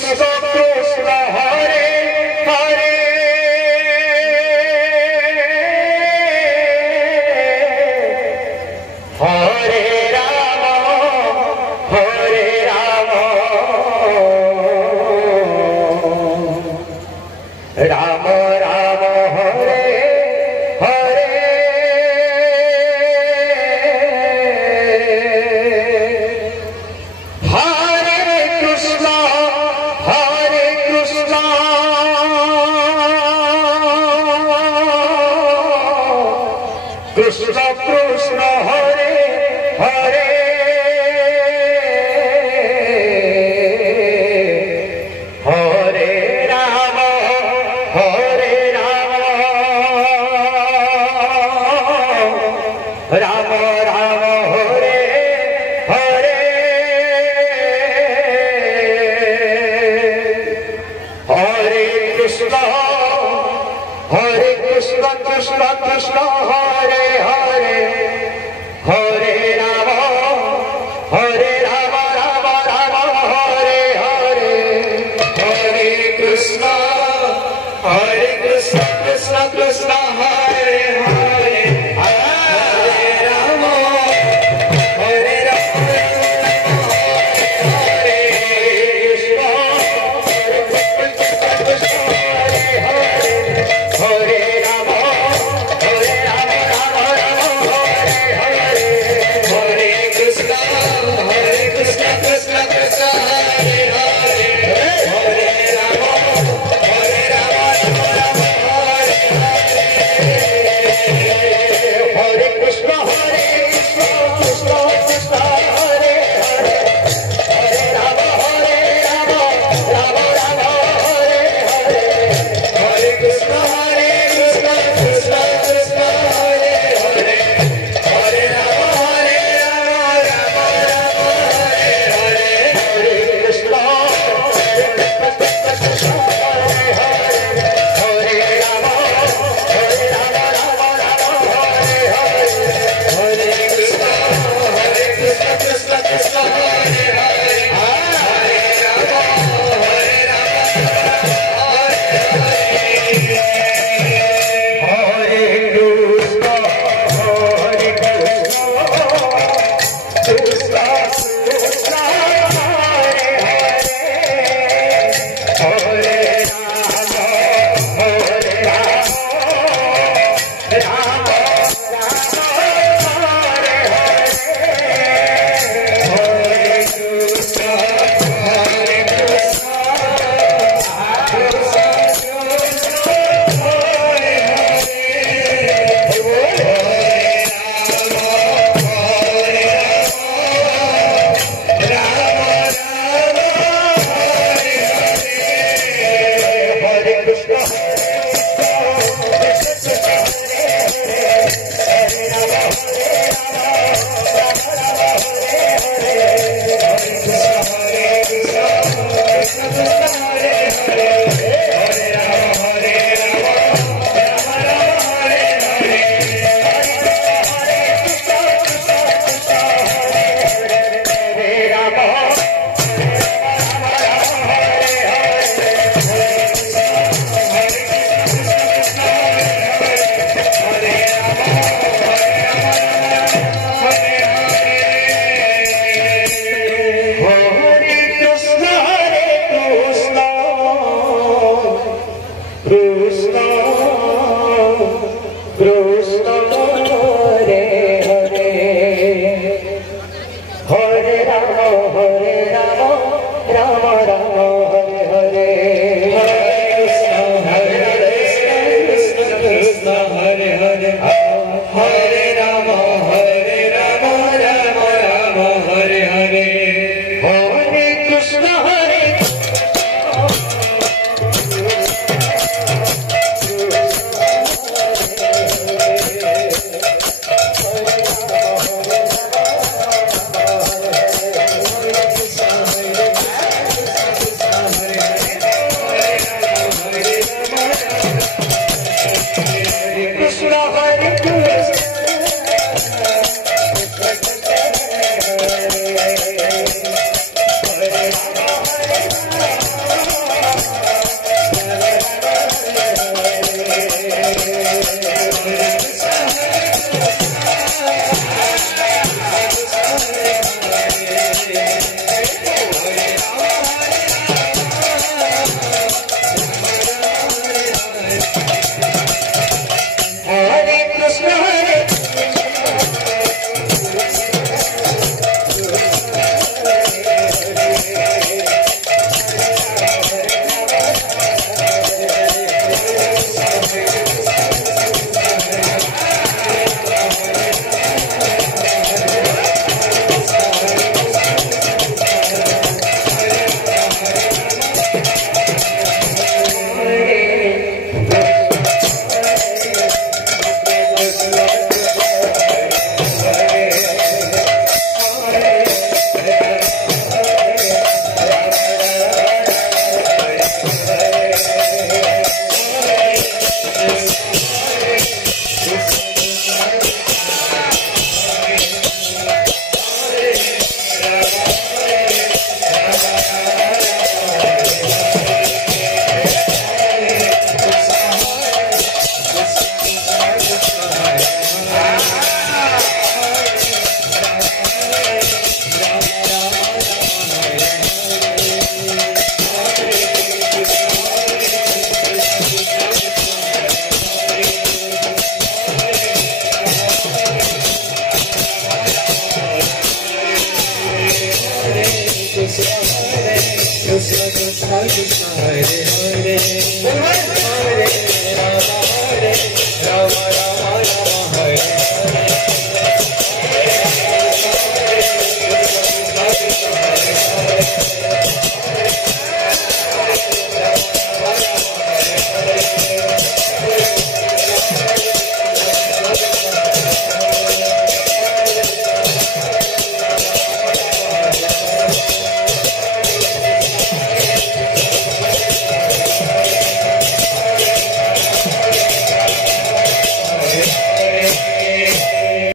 Krishna Krishna Hare Hare Hare Rama Hare Rama Rama Rama Hare Hare Krishna Krishna Hare Hare Hare Rama Hare Rama Rama Rama Hare Hare Hare Krishna Krishna Krishna Hare Hare Hare Rama Rama Rama Hare Hare Hare Krishna Krishna Krishna Hare Hare Hare Rama Hare Rama Hare Krishna Krishna Hare Hare Hare Rama Hare Rama Hare Krishna Krishna Krishna Hare Hare Hare Rama Hare Rama Hare Krishna Krishna Krishna Hare Hare Hare Rama Rama Rama Hare Hare Hare Krishna Krishna Krishna Hare Hare Hare Rama Rama Hare Hare Hare Krishna Krishna Hare Hare Hare Rama Rama Hare Hare Hare Krishna Krishna Krishna Hare Hare Hare Rama Hare